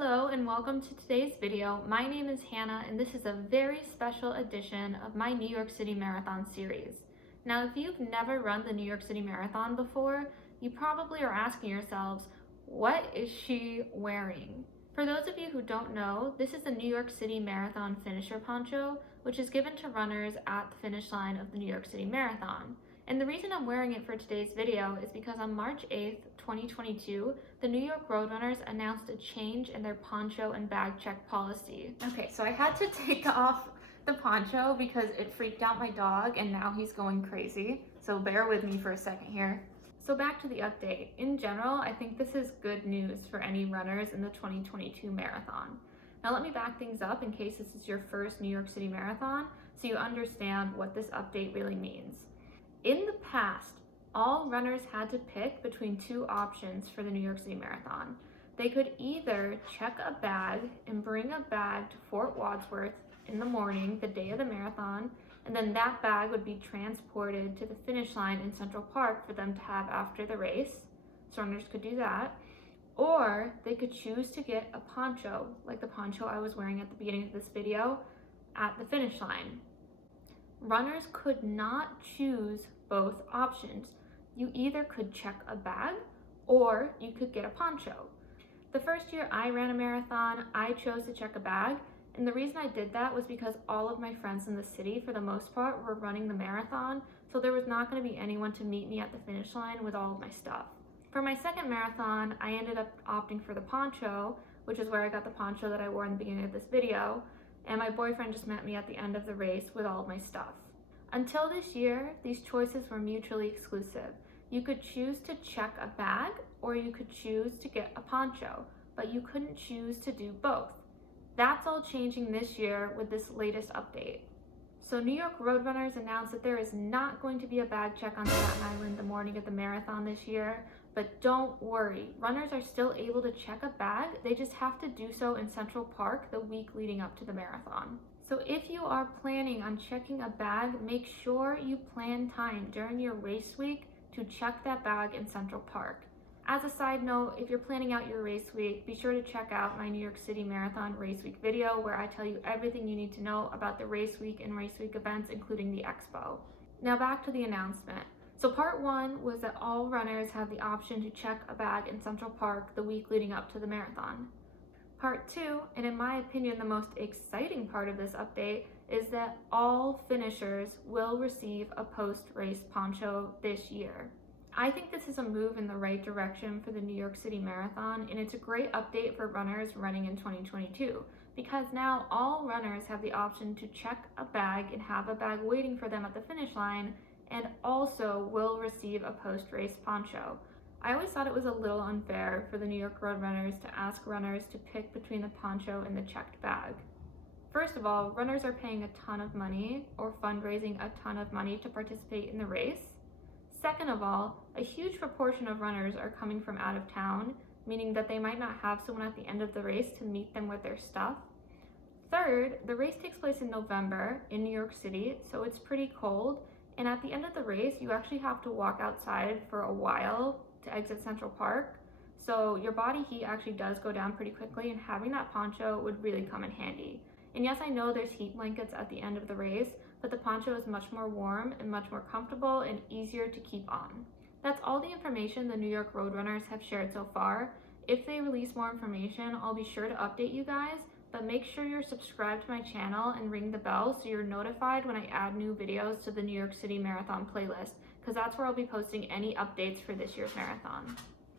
Hello and welcome to today's video. My name is Hannah and this is a very special edition of my New York City Marathon series. Now, if you've never run the New York City Marathon before, you probably are asking yourselves, what is she wearing? For those of you who don't know, this is the New York City Marathon finisher poncho, which is given to runners at the finish line of the New York City Marathon. And the reason I'm wearing it for today's video is because on March 8th, 2022, the New York Roadrunners announced a change in their poncho and bag check policy. Okay, so I had to take off the poncho because it freaked out my dog and now he's going crazy. So bear with me for a second here. So back to the update. In general, I think this is good news for any runners in the 2022 marathon. Now let me back things up in case this is your first New York City Marathon so you understand what this update really means. In the past, all runners had to pick between two options for the New York City Marathon. They could either check a bag and bring a bag to Fort Wadsworth in the morning, the day of the marathon, and then that bag would be transported to the finish line in Central Park for them to have after the race. So runners could do that. Or they could choose to get a poncho, like the poncho I was wearing at the beginning of this video, at the finish line. Runners could not choose both options. You either could check a bag or you could get a poncho. The first year I ran a marathon, I chose to check a bag, and the reason I did that was because all of my friends in the city, for the most part, were running the marathon, so there was not going to be anyone to meet me at the finish line with all of my stuff. For my second marathon, I ended up opting for the poncho, which is where I got the poncho that I wore in the beginning of this video, and my boyfriend just met me at the end of the race with all of my stuff. Until this year, these choices were mutually exclusive. You could choose to check a bag or you could choose to get a poncho, but you couldn't choose to do both. That's all changing this year with this latest update. So New York Roadrunners announced that there is not going to be a bag check on Staten Island the morning of the marathon this year, but don't worry, runners are still able to check a bag, they just have to do so in Central Park the week leading up to the marathon. So if you are planning on checking a bag, make sure you plan time during your race week to check that bag in Central Park. As a side note, if you're planning out your race week, be sure to check out my New York City Marathon Race Week video where I tell you everything you need to know about the race week and race week events, including the expo. Now back to the announcement. So part one was that all runners have the option to check a bag in Central Park the week leading up to the marathon. Part two, and in my opinion the most exciting part of this update, is that all finishers will receive a post-race poncho this year. I think this is a move in the right direction for the New York City Marathon, and it's a great update for runners running in 2022 because now all runners have the option to check a bag and have a bag waiting for them at the finish line, and also will receive a post-race poncho. I always thought it was a little unfair for the New York Roadrunners to ask runners to pick between the poncho and the checked bag. First of all, runners are paying a ton of money or fundraising a ton of money to participate in the race. Second of all, a huge proportion of runners are coming from out of town, meaning that they might not have someone at the end of the race to meet them with their stuff. Third, the race takes place in November in New York City, so it's pretty cold, and at the end of the race, you actually have to walk outside for a while to exit Central Park, so your body heat actually does go down pretty quickly, and having that poncho would really come in handy. And yes, I know there's heat blankets at the end of the race, but the poncho is much more warm and much more comfortable and easier to keep on. That's all the information the New York Roadrunners have shared so far. If they release more information, I'll be sure to update you guys, but make sure you're subscribed to my channel and ring the bell so you're notified when I add new videos to the New York City Marathon playlist, because that's where I'll be posting any updates for this year's marathon.